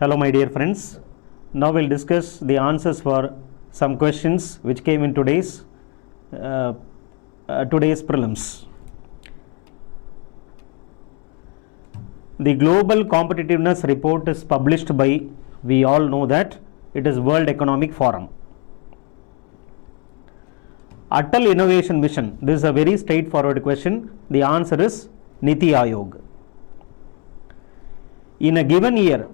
Hello my dear friends, now we'll discuss the answers for some questions which came in today's prelims. The Global Competitiveness Report is published by, we all know that, it is World Economic Forum. Atal Innovation Mission, this is a very straightforward question, the answer is Niti Aayog. In a given year,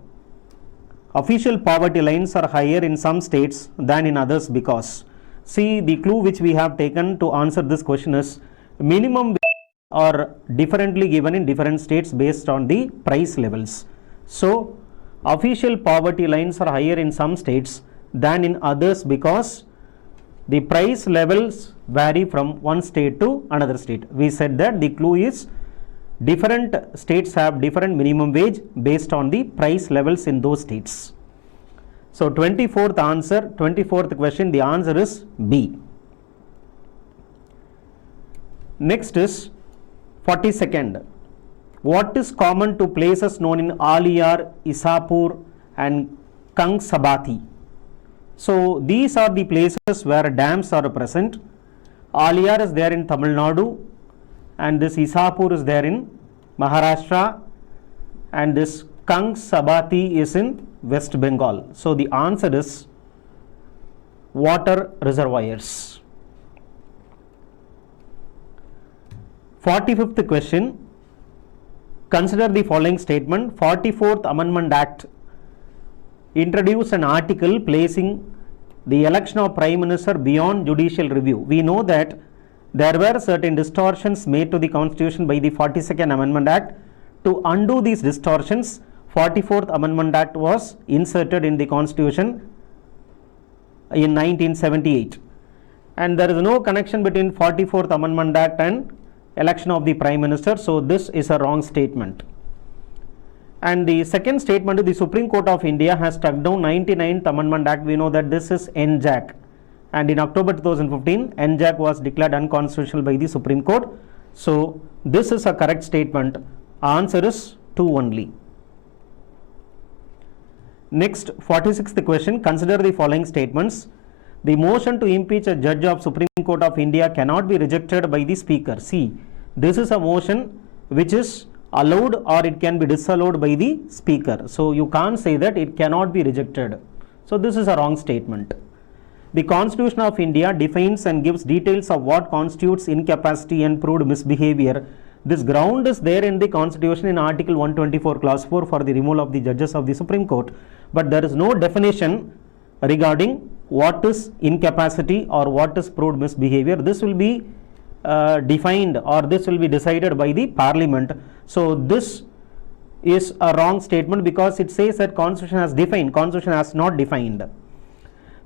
official poverty lines are higher in some states than in others because, see, the clue which we have taken to answer this question is minimum are differently given in different states based on the price levels. So, official poverty lines are higher in some states than in others because the price levels vary from one state to another state. We said that the clue is different states have different minimum wage based on the price levels in those states. So 24th question, the answer is B. Next is 42nd. What is common to places known in Aliyar, Isapur and Kangsabati? So these are the places where dams are present. Aliyar is there in Tamil Nadu, and this Isapur is there in Maharashtra, and this Kangsabati is in West Bengal. So the answer is water reservoirs. 45th question. Consider the following statement. 44th Amendment Act introduced an article placing the election of Prime Minister beyond judicial review. We know that there were certain distortions made to the Constitution by the 42nd Amendment Act. To undo these distortions, 44th Amendment Act was inserted in the Constitution in 1978. And there is no connection between 44th Amendment Act and election of the Prime Minister. So this is a wrong statement. And the second statement, the Supreme Court of India has struck down 99th Amendment Act. We know that this is NJAC. And in October 2015, NJAC was declared unconstitutional by the Supreme Court. So this is a correct statement. Answer is 2 only. Next, 46th question. Consider the following statements. The motion to impeach a judge of Supreme Court of India cannot be rejected by the Speaker. See, this is a motion which is allowed or it can be disallowed by the Speaker. So you can't say that it cannot be rejected. So this is a wrong statement. The Constitution of India defines and gives details of what constitutes incapacity and proved misbehavior. This ground is there in the Constitution in Article 124 Clause 4 for the removal of the judges of the Supreme Court. But there is no definition regarding what is incapacity or what is proved misbehavior. This will be defined or this will be decided by the Parliament. So this is a wrong statement because it says that Constitution has defined. Constitution has not defined.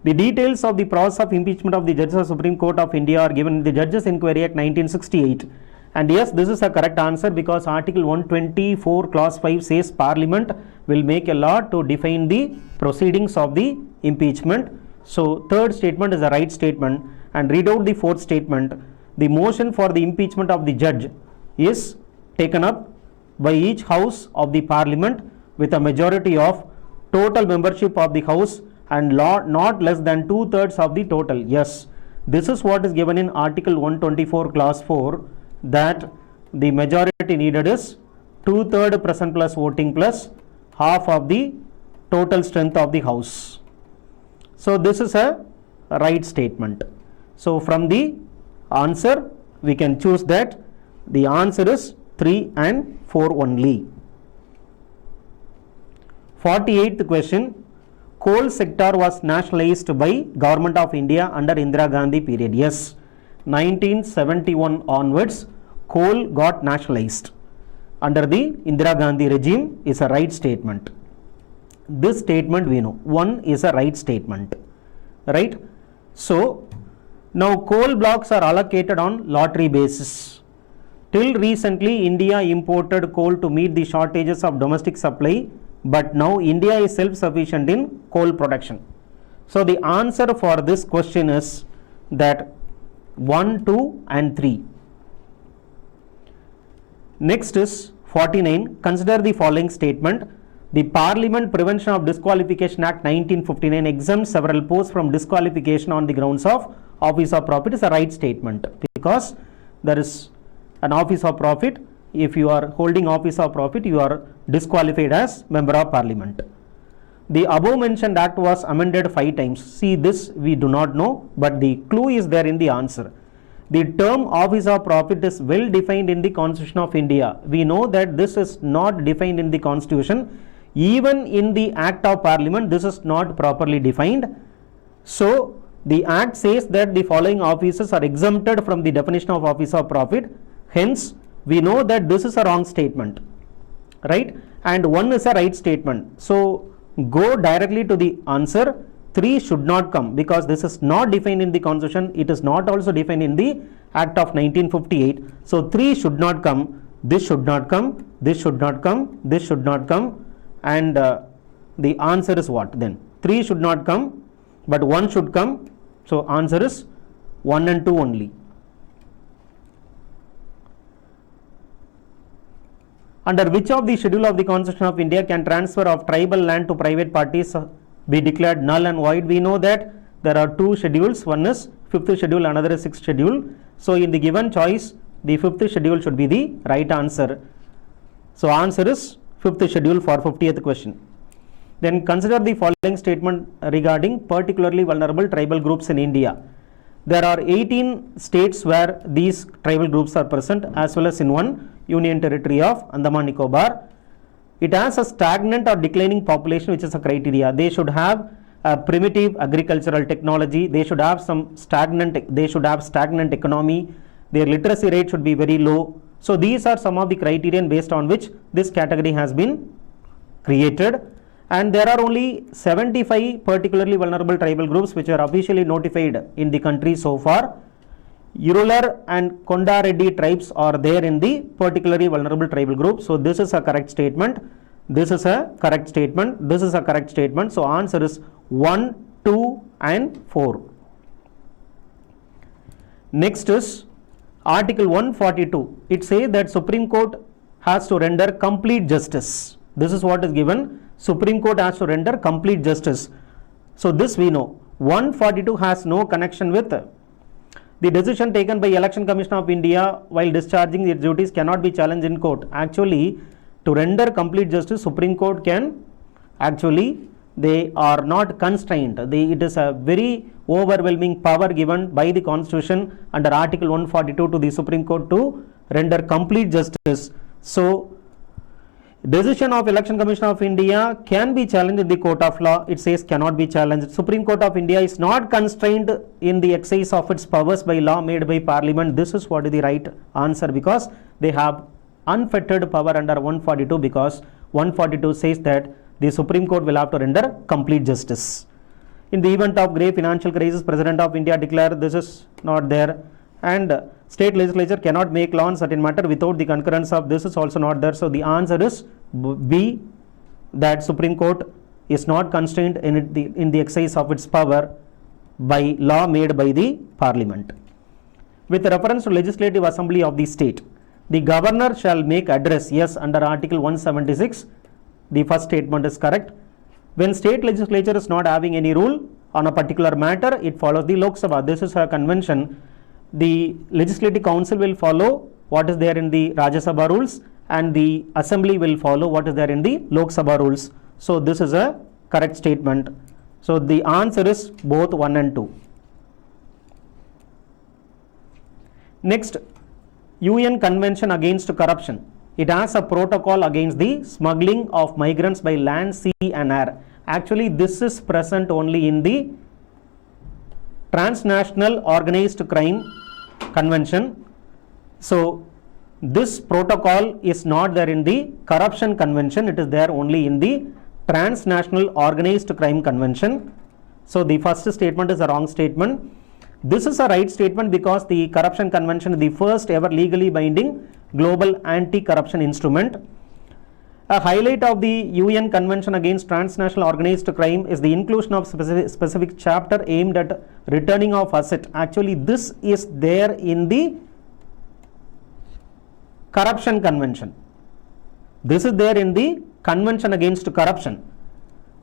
The details of the process of impeachment of the judges of Supreme Court of India are given in the Judges Inquiry Act 1968. And yes, this is a correct answer because Article 124 Clause 5 says Parliament will make a law to define the proceedings of the impeachment. So third statement is a right statement. And read out the fourth statement. The motion for the impeachment of the judge is taken up by each house of the Parliament with a majority of total membership of the house and not less than 2/3 of the total. Yes, this is what is given in Article 124 Clause 4, that the majority needed is 2/3 present plus voting plus half of the total strength of the house. So this is a right statement. So from the answer we can choose that the answer is 3 and 4 only. 48th question. Coal sector was nationalized by Government of India under Indira Gandhi period. Yes, 1971 onwards coal got nationalized under the Indira Gandhi regime is a right statement. This statement we know. 1 is a right statement. Right? So now coal blocks are allocated on lottery basis. Till recently India imported coal to meet the shortages of domestic supply. But now India is self-sufficient in coal production. So the answer for this question is that 1, 2 and 3. Next is 49. Consider the following statement. The Parliament Prevention of Disqualification Act 1959 exempts several posts from disqualification on the grounds of office of profit is a right statement, because there is an office of profit. If you are holding office of profit, you are disqualified as member of parliament. The above mentioned act was amended 5 times. See, this we do not know, but the clue is there in the answer. The term office of profit is well defined in the Constitution of India. We know that this is not defined in the Constitution. Even in the Act of Parliament, this is not properly defined. So, the Act says that the following offices are exempted from the definition of office of profit. Hence, we know that this is a wrong statement, right? And 1 is a right statement. So, go directly to the answer. 3 should not come, because this is not defined in the Constitution. It is not also defined in the Act of 1958. So, 3 should not come. This should not come. This should not come. This should not come. And the answer is what then? 3 should not come, but 1 should come. So, answer is 1 and 2 only. Under which of the schedule of the Constitution of India can transfer of tribal land to private parties be declared null and void? We know that there are 2 schedules. One is 5th schedule, another is 6th schedule. So, in the given choice, the 5th schedule should be the right answer. So, answer is 5th schedule for 50th question. Then consider the following statement regarding particularly vulnerable tribal groups in India. There are 18 states where these tribal groups are present, as well as in one Union Territory of Andaman Nicobar. It has a stagnant or declining population, which is a criteria. They should have a primitive agricultural technology. They should have stagnant economy. Their literacy rate should be very low. So these are some of the criterion based on which this category has been created. And there are only 75 particularly vulnerable tribal groups which are officially notified in the country so far. Urular and Konda Reddy tribes are there in the particularly vulnerable tribal group. So this is a correct statement. This is a correct statement. This is a correct statement. So answer is 1, 2 and 4. Next is Article 142. It says that Supreme Court has to render complete justice. This is what is given. Supreme Court has to render complete justice. So this we know. 142 has no connection with the decision taken by Election Commission of India while discharging its duties cannot be challenged in court. Actually, to render complete justice, Supreme Court can actually, they are not constrained. It is a very overwhelming power given by the Constitution under Article 142 to the Supreme Court to render complete justice. So, decision of Election Commission of India can be challenged in the court of law. It says cannot be challenged. Supreme Court of India is not constrained in the exercise of its powers by law made by Parliament. This is what is the right answer, because they have unfettered power under 142, because 142 says that the Supreme Court will have to render complete justice. In the event of grave financial crisis, President of India declared this is not there, and state legislature cannot make law on certain matter without the concurrence of this is also not there. So the answer is B, that Supreme Court is not constrained in the exercise of its power by law made by the Parliament. With reference to legislative assembly of the state, the governor shall make address. Yes, under Article 176, the first statement is correct. When state legislature is not having any rule on a particular matter, it follows the Lok Sabha. This is a convention. The legislative council will follow what is there in the Rajya Sabha rules, and the assembly will follow what is there in the Lok Sabha rules. So this is a correct statement. So the answer is both 1 and 2. Next, UN Convention Against Corruption. It has a protocol against the smuggling of migrants by land, sea and air. Actually, this is present only in the Transnational Organized Crime Convention. So this protocol is not there in the Corruption Convention. It is there only in the Transnational Organized Crime Convention. So the first statement is a wrong statement. This is a right statement, because the Corruption Convention is the first ever legally binding global anti-corruption instrument. A highlight of the UN Convention Against Transnational Organized Crime is the inclusion of specific chapter aimed at returning of asset. Actually, this is there in the Corruption Convention. This is there in the Convention Against Corruption.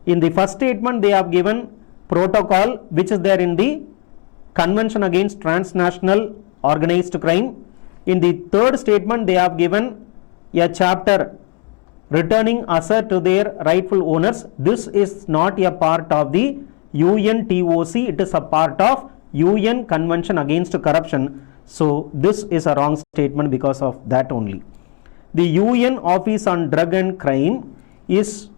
In the first statement, they have given protocol which is there in the Convention Against Transnational Organized Crime. In the third statement, they have given a chapter returning asset to their rightful owners. This is not a part of the UNTOC, it is a part of UN Convention Against Corruption. So this is a wrong statement because of that only. The UN Office on Drug and Crime is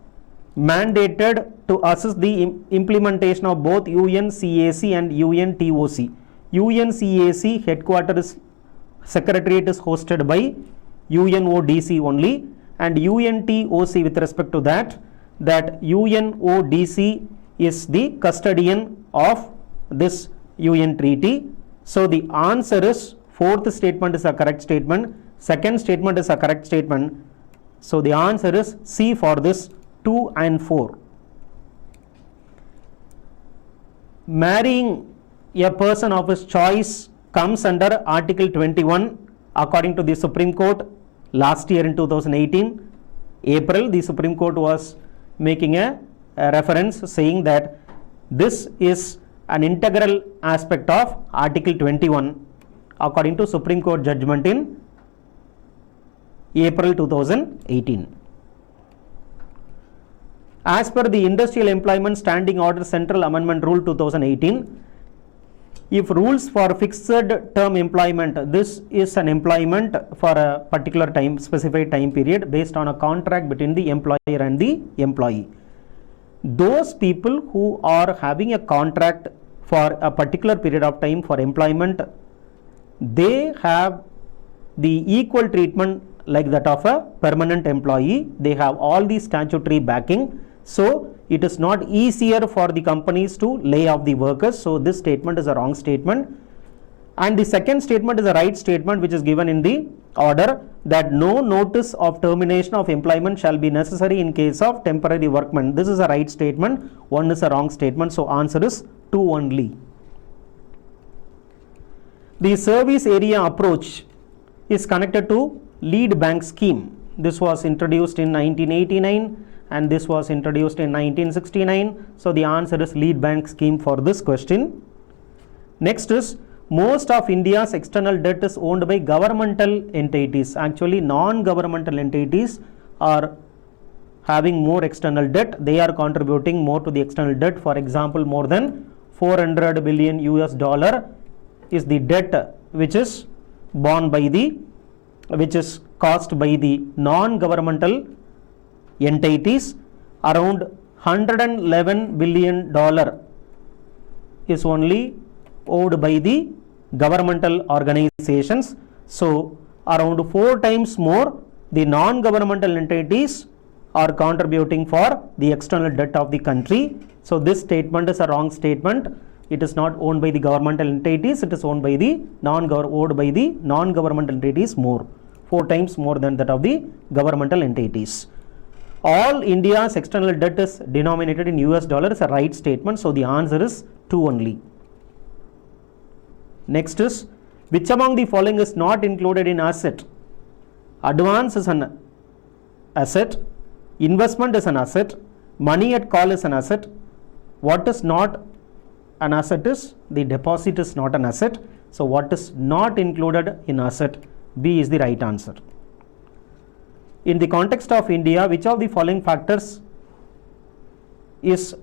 mandated to assess the implementation of both UNCAC and UNTOC. UNCAC headquarters secretariat is hosted by UNODC only, and UNTOC with respect to that UNODC is the custodian of this UN treaty. So the answer is fourth statement is a correct statement, second statement is a correct statement. So the answer is C for this 2 and 4. Marrying a person of his choice comes under Article 21 according to the Supreme Court. Last year in 2018 April, the Supreme Court was making a reference saying that this is an integral aspect of Article 21 according to Supreme Court judgment in April 2018. As per the Industrial Employment Standing Order Central Amendment Rule 2018, if rules for fixed term employment, this is an employment for a particular time, specified time period based on a contract between the employer and the employee. Those people who are having a contract for a particular period of time for employment, they have the equal treatment like that of a permanent employee. They have all the statutory backing. So it is not easier for the companies to lay off the workers. So this statement is a wrong statement. And the second statement is a right statement, which is given in the order that no notice of termination of employment shall be necessary in case of temporary workmen. This is a right statement. One is a wrong statement. So answer is 2 only. The service area approach is connected to lead bank scheme. This was introduced in 1989 and this was introduced in 1969. So the answer is lead bank scheme for this question. Next is, most of India's external debt is owned by governmental entities. Actually, non-governmental entities are having more external debt. They are contributing more to the external debt. For example, more than 400 billion US dollar is the debt which is borne by the, which is caused by the non-governmental entities. Around $111 billion is only owed by the governmental organizations. So around 4 times more the non-governmental entities are contributing for the external debt of the country. So this statement is a wrong statement. It is not owned by the governmental entities, it is owned by the owed by the non-governmental entities more, 4 times more than that of the governmental entities. All India's external debt is denominated in US dollar is a right statement. So the answer is 2 only. Next is, which among the following is not included in asset? Advance is an asset, investment is an asset, money at call is an asset. What is not an asset is the deposit is not an asset. So what is not included in asset? B is the right answer. In the context of India, which of the following factors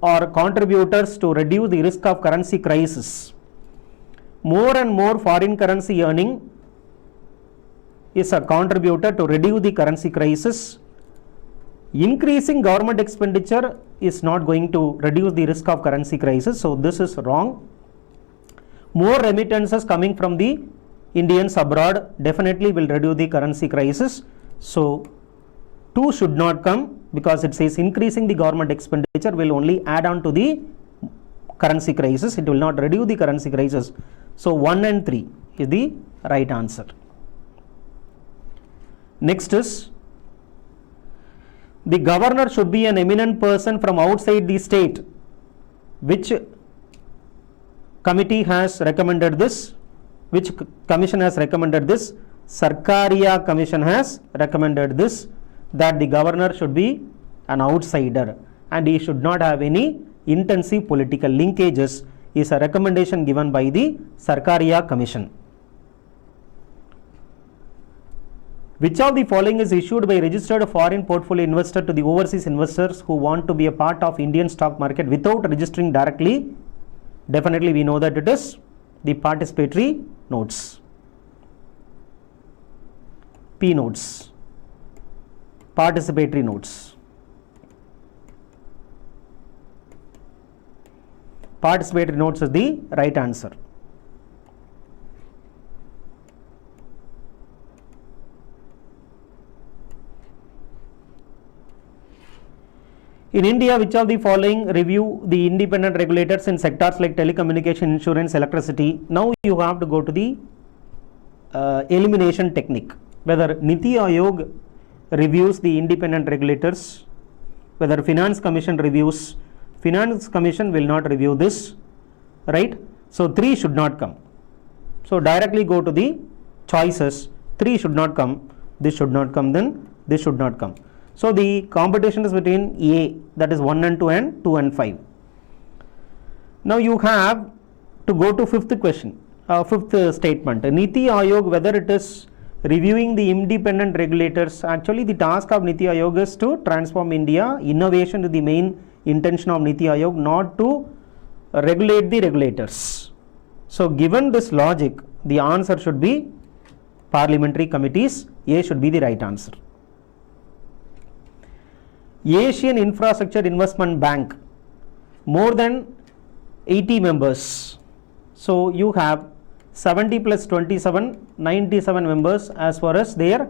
are contributors to reduce the risk of currency crisis? More and more foreign currency earning is a contributor to reduce the currency crisis. Increasing government expenditure is not going to reduce the risk of currency crisis. So this is wrong. More remittances coming from the Indians abroad definitely will reduce the currency crisis. So 2 should not come because it says increasing the government expenditure will only add on to the currency crisis. It will not reduce the currency crisis. So 1 and 3 is the right answer. Next is, the governor should be an eminent person from outside the state. Which committee has recommended this? Which commission has recommended this? Sarkaria Commission has recommended this, that the governor should be an outsider, and he should not have any intensive political linkages, is a recommendation given by the Sarkaria Commission. Which of the following is issued by registered foreign portfolio investor to the overseas investors who want to be a part of Indian stock market without registering directly? Definitely we know that it is the participatory notes. P notes. Participatory notes. Participatory notes is the right answer. In India, which of the following review the independent regulators in sectors like telecommunication, insurance, electricity? Now you have to go to the elimination technique. Whether Niti Aayog reviews the independent regulators, whether Finance Commission reviews, Finance Commission will not review this, right? So 3 should not come. So directly go to the choices. 3 should not come, this should not come, then this should not come. So the competition is between A, that is 1 and 2 and 2 and 5. Now you have to go to fifth question, fifth statement. Niti Aayog, whether it is reviewing the independent regulators, actually the task of Niti Aayog is to transform India. Innovation is the main intention of Niti Aayog, not to regulate the regulators. So given this logic, the answer should be parliamentary committees. A should be the right answer. Asian Infrastructure Investment Bank, more than 80 members. So you have 70 plus 27, 97 members as far as their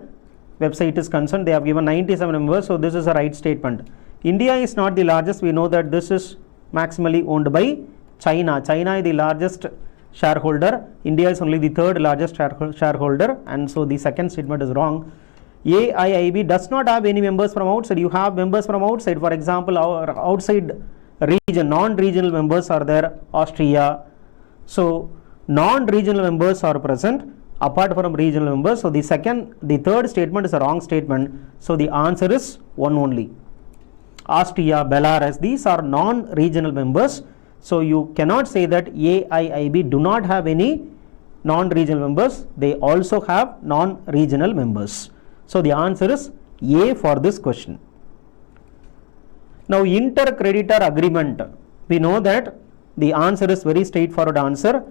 website is concerned. They have given 97 members, so this is a right statement. India is not the largest. We know that this is maximally owned by China. China is the largest shareholder. India is only the third largest shareholder, and so the second statement is wrong. AIIB does not have any members from outside. You have members from outside. For example, our outside region, non-regional members are there, Austria. So non-regional members are present apart from regional members. So the third statement is a wrong statement. So the answer is 1 only. Austria, Belarus, these are non-regional members. So you cannot say that AIIB do not have any non-regional members. They also have non-regional members. So the answer is A for this question. Now inter-creditor agreement, we know that the answer is very straightforward answer.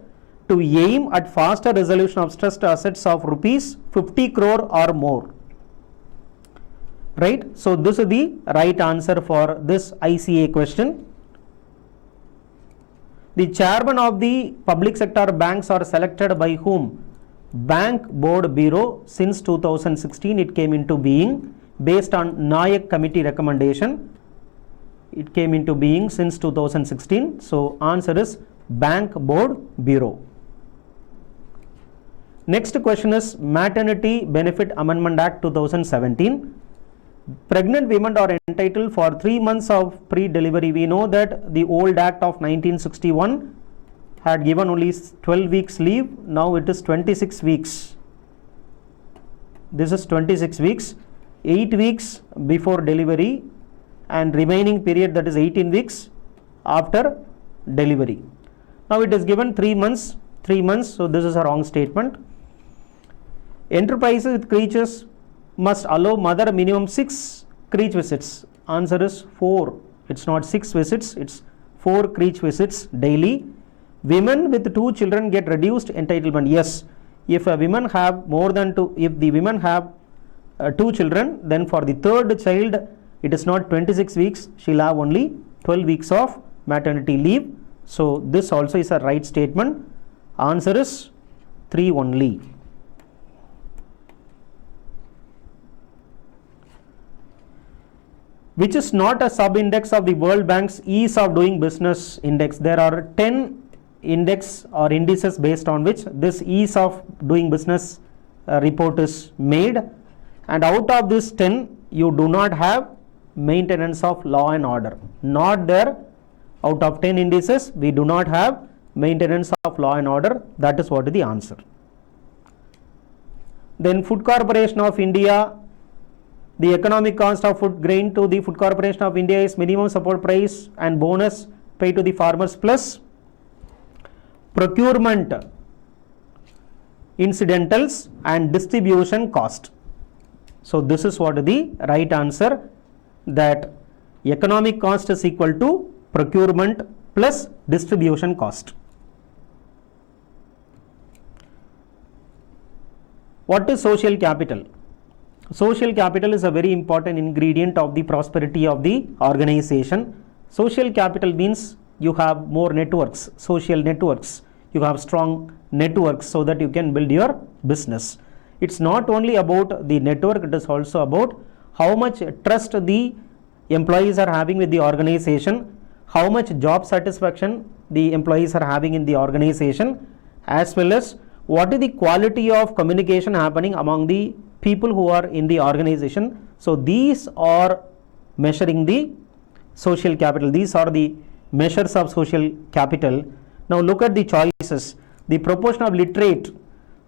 To aim at faster resolution of stressed assets of rupees 50 crore or more. Right? So this is the right answer for this ICA question. The chairman of the public sector banks are selected by whom? Bank Board Bureau. Since 2016 it came into being based on Nayak committee recommendation. It came into being since 2016. So answer is Bank Board Bureau. Next question is Maternity Benefit Amendment Act 2017. Pregnant women are entitled for 3 months of pre-delivery. We know that the old act of 1961 had given only 12 weeks leave. Now it is 26 weeks. This is 26 weeks, 8 weeks before delivery and remaining period, that is 18 weeks after delivery. Now it is given 3 months, so this is a wrong statement. Enterprises with creatures must allow mother minimum 6 creech visits. Answer is 4. It's not 6 visits, it's 4 creech visits daily. Women with 2 children get reduced entitlement. Yes, if a women have more than 2, if the women have 2 children, then for the third child it is not 26 weeks, she'll have only 12 weeks of maternity leave. So this also is a right statement. Answer is 3 only. Which is not a sub-index of the World Bank's Ease of Doing Business Index. There are 10 index or indices based on which this Ease of Doing Business report is made, and out of this 10 you do not have maintenance of law and order. Not there. Out of 10 indices we do not have maintenance of law and order. That is what is the answer. Then Food Corporation of India The economic cost of food grain to the Food Corporation of India is minimum support price and bonus paid to the farmers plus procurement incidentals and distribution cost. So this is what the right answer, that economic cost is equal to procurement plus distribution cost. What is social capital? Social capital is a very important ingredient of the prosperity of the organization. Social capital means you have more networks, social networks. You have strong networks so that you can build your business. It's not only about the network, it is also about how much trust the employees are having with the organization, how much job satisfaction the employees are having in the organization, as well as what is the quality of communication happening among the people who are in the organization. So these are measuring the social capital. These are the measures of social capital. Now look at the choices. The proportion of literate,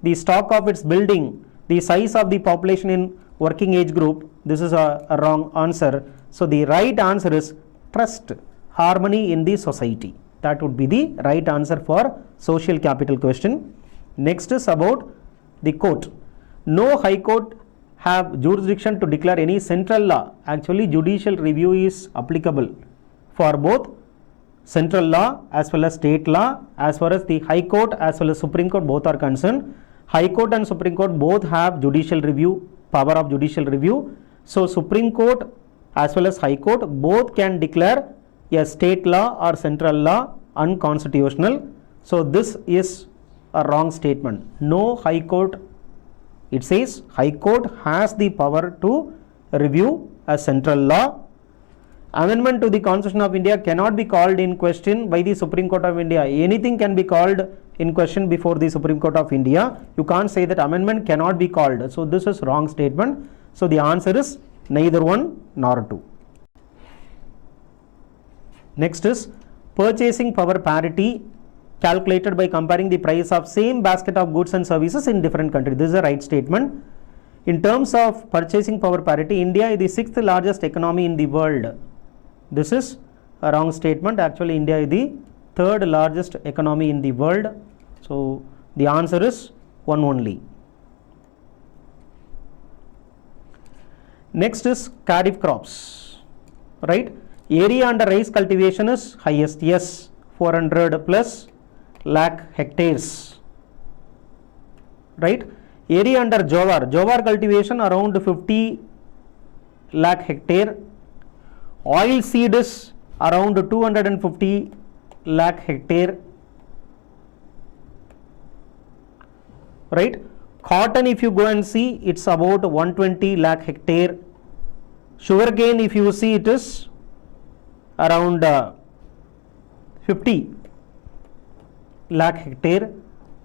the stock of its building, the size of the population in working age group. This is a wrong answer. So the right answer is trust, harmony in the society. That would be the right answer for social capital question. Next is about the court. No high court have jurisdiction to declare any central law. Actually, judicial review is applicable for both central law as well as state law. As far as the high court as well as Supreme Court both are concerned, high court and Supreme Court both have judicial review, power of judicial review. So Supreme Court as well as high court both can declare a state law or central law unconstitutional. So this is a wrong statement. No high court, it says high court has the power to review a central law. Amendment to the Constitution of India cannot be called in question by the Supreme Court of India. Anything can be called in question before the Supreme Court of India. You can't say that amendment cannot be called. So this is wrong statement. So the answer is neither one nor two. Next is purchasing power parity calculated by comparing the price of same basket of goods and services in different countries. This is a right statement. In terms of purchasing power parity, India is the 6th largest economy in the world. This is a wrong statement. Actually, India is the 3rd largest economy in the world. So the answer is one only. Next is kharif crops, right? Area under rice cultivation is highest, yes, 400 plus lakh hectares, right? Area under jowar cultivation around 50 lakh hectare. Oil seed is around 250 lakh hectare, right? Cotton, if you go and see, it's about 120 lakh hectare. Sugarcane, if you see, it is around 50 lakh hectare.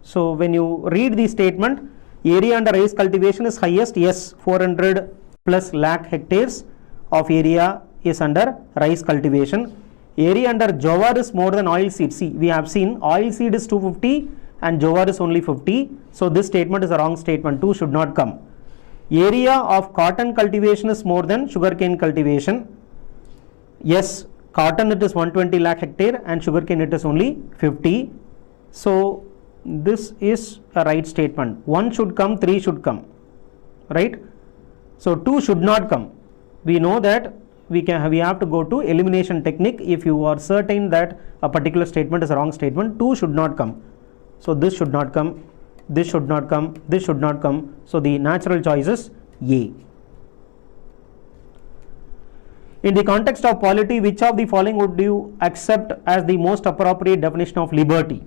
So when you read the statement, area under rice cultivation is highest, yes, 400 plus lakh hectares of area is under rice cultivation. Area under jowar is more than oil seed. See, we have seen oil seed is 250 and jowar is only 50. So this statement is a wrong statement. 2 should not come. Area of cotton cultivation is more than sugarcane cultivation. Yes, cotton it is 120 lakh hectare and sugarcane it is only 50. So this is a right statement. 1 should come, 3 should come, right? So 2 should not come. We know that we have to go to elimination technique. If you are certain that a particular statement is a wrong statement, 2 should not come. So this should not come, this should not come, this should not come. So the natural choice is A. In the context of polity, which of the following would you accept as the most appropriate definition of liberty?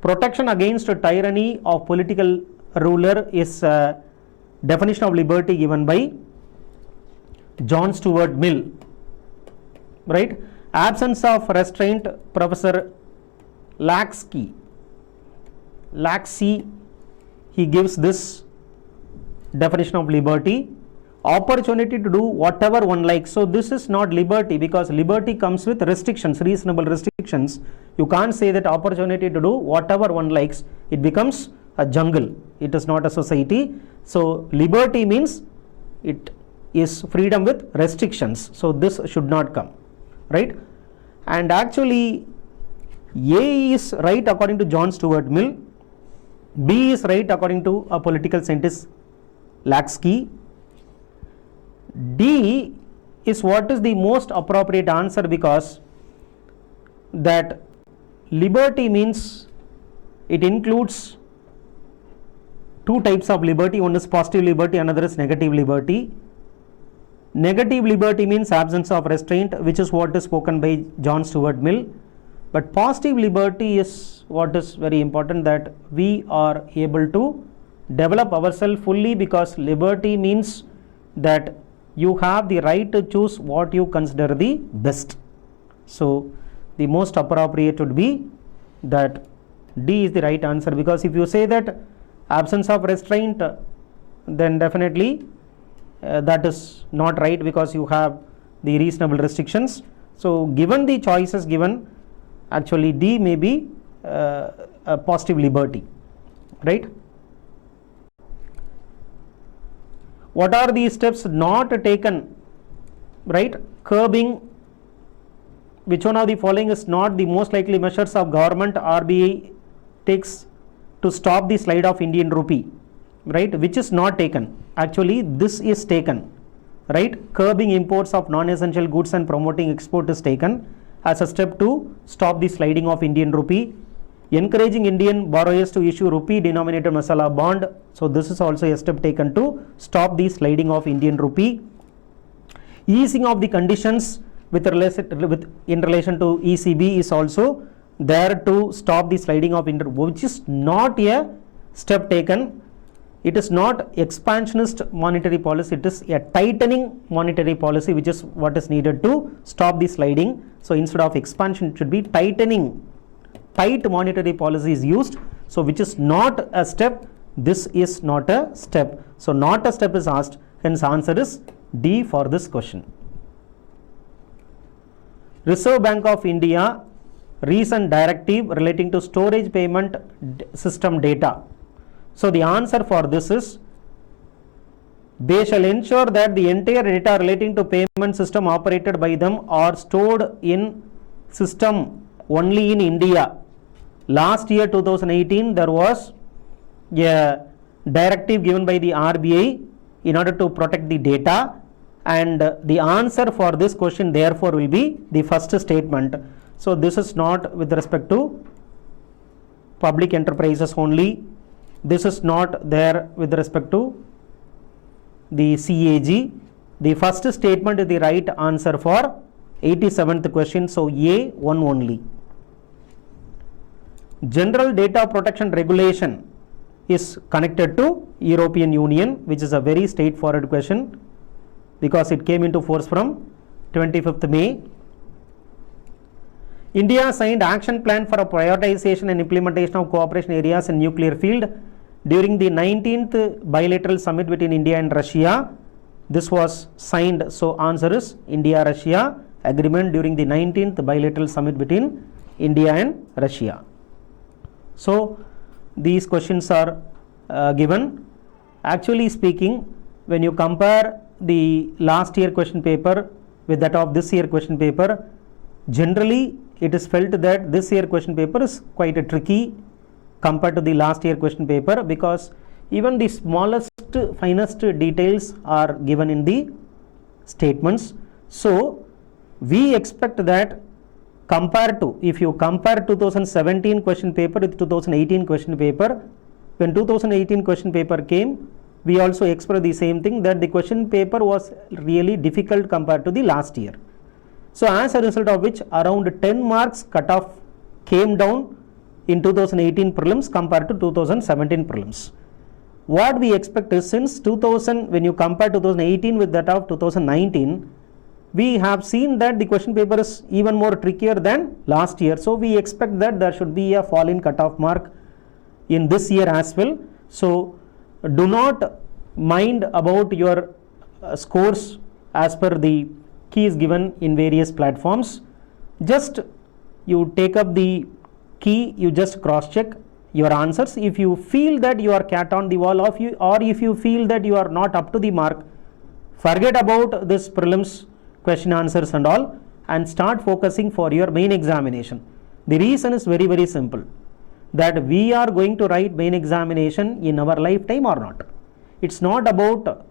Protection against tyranny of political ruler is a definition of liberty given by John Stuart Mill, right? Absence of restraint, Professor Laxey, he gives this definition of liberty. Opportunity to do whatever one likes. So this is not liberty, because liberty comes with restrictions, reasonable restrictions. You can't say that opportunity to do whatever one likes. It becomes a jungle. It is not a society. So liberty means it is freedom with restrictions. So this should not come, right? And actually A is right according to John Stuart Mill, B is right according to a political scientist Laksky, D is what is the most appropriate answer, because that liberty means it includes two types of liberty. One is positive liberty, another is negative liberty. Negative liberty means absence of restraint, which is what is spoken by John Stuart Mill. But positive liberty is what is very important, that we are able to develop ourselves fully, because liberty means that you have the right to choose what you consider the best. So the most appropriate would be that D is the right answer, because if you say that absence of restraint, then definitely that is not right, because you have the reasonable restrictions. So given the choices given, actually D may be a positive liberty, right? What are the steps not taken, right? Curbing, which one of the following is not the most likely measures of government RBI takes to stop the slide of Indian rupee, right? Which is not taken. Actually this is taken, right? Curbing imports of non-essential goods and promoting export is taken as a step to stop the sliding of Indian rupee. Encouraging Indian borrowers to issue rupee denominated masala bond, so this is also a step taken to stop the sliding of Indian rupee. Easing of the conditions in relation to ECB is also there to stop the sliding of Indian rupee, which is not a step taken. It is not expansionist monetary policy, it is a tightening monetary policy, which is what is needed to stop the sliding. So instead of expansion, it should be tightening. Tight monetary policy is used, so which is not a step. This is not a step. So not a step is asked, hence answer is D for this question. Reserve Bank of India recent directive relating to storage payment system data. So the answer for this is, they shall ensure that the entire data relating to payment system operated by them are stored in system only in India. Last year 2018 there was a directive given by the RBI in order to protect the data, and the answer for this question therefore will be the first statement. So this is not with respect to public enterprises only, this is not there with respect to the CAG. The first statement is the right answer for 87th question, so A, 1 only. General Data Protection Regulation is connected to European Union, which is a very straightforward question because it came into force from 25th May. India signed action plan for a prioritization and implementation of cooperation areas in nuclear field during the 19th bilateral summit between India and Russia. This was signed, so answer is India-Russia agreement during the 19th bilateral summit between India and Russia. So these questions are given. Actually speaking, when you compare the last year question paper with that of this year question paper, generally it is felt that this year question paper is quite a tricky compared to the last year question paper, because even the smallest finest details are given in the statements. So we expect that compared to, if you compare 2017 question paper with 2018 question paper, when 2018 question paper came, we also expressed the same thing, that the question paper was really difficult compared to the last year. So as a result of which around 10 marks cutoff came down in 2018 prelims compared to 2017 prelims. What we expect is, since 2000, when you compare 2018 with that of 2019, we have seen that the question paper is even more trickier than last year. So we expect that there should be a fall in cutoff mark in this year as well. So do not mind about your scores as per the keys given in various platforms. Just you take up the key, you just cross check your answers. If you feel that you are cat on the wall of you, or if you feel that you are not up to the mark, Forget about this prelims question answers and all, and start focusing for your main examination. The reason is very, very simple, that we are going to write main examination in our lifetime or not. It's not about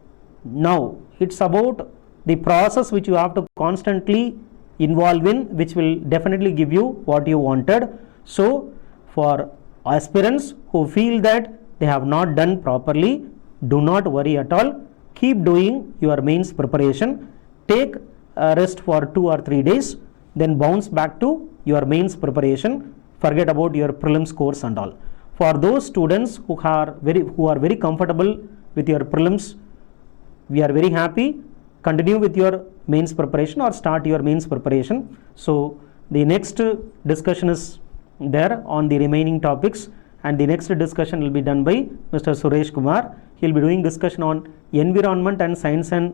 now, it's about the process which you have to constantly involve in, which will definitely give you what you wanted. So for aspirants who feel that they have not done properly, do not worry at all. Keep doing your mains preparation. Take a rest for 2 or 3 days, then bounce back to your mains preparation. Forget about your prelims course and all. For those students who are very comfortable with your prelims, we are very happy. Continue with your mains preparation or start your mains preparation. So the next discussion is there on the remaining topics, and the next discussion will be done by Mr. Suresh Kumar. He will be doing discussion on environment and science and